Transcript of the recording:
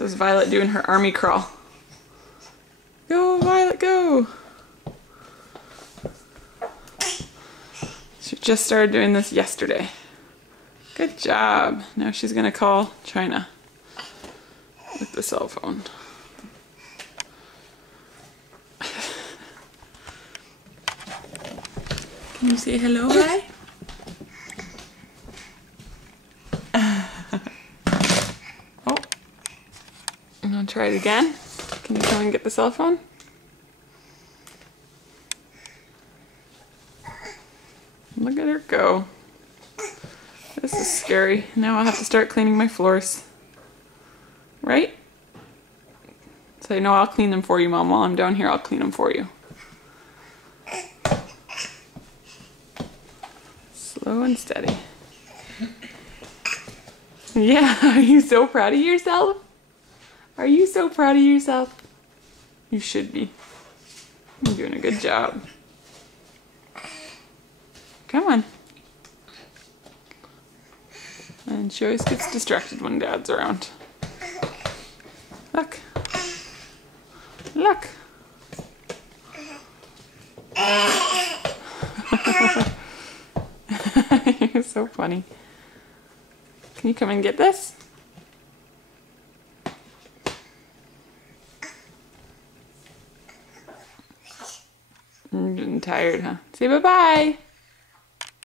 So is Violet doing her army crawl. Go, Violet, go! She just started doing this yesterday. Good job. Now she's gonna call China with the cell phone. Can you say hello, Vi? Oh. I'm gonna try it again. Can you come and get the cell phone? Look at her go. This is scary. Now I'll have to start cleaning my floors. Right? So no, I'll clean them for you, Mom. While I'm down here, I'll clean them for you. Slow and steady. Yeah, are you so proud of yourself? Are you so proud of yourself? You should be. You're doing a good job. Come on. And she always gets distracted when Dad's around. Look. Look. You're so funny. Can you come and get this? I'm getting tired, huh? Say bye-bye.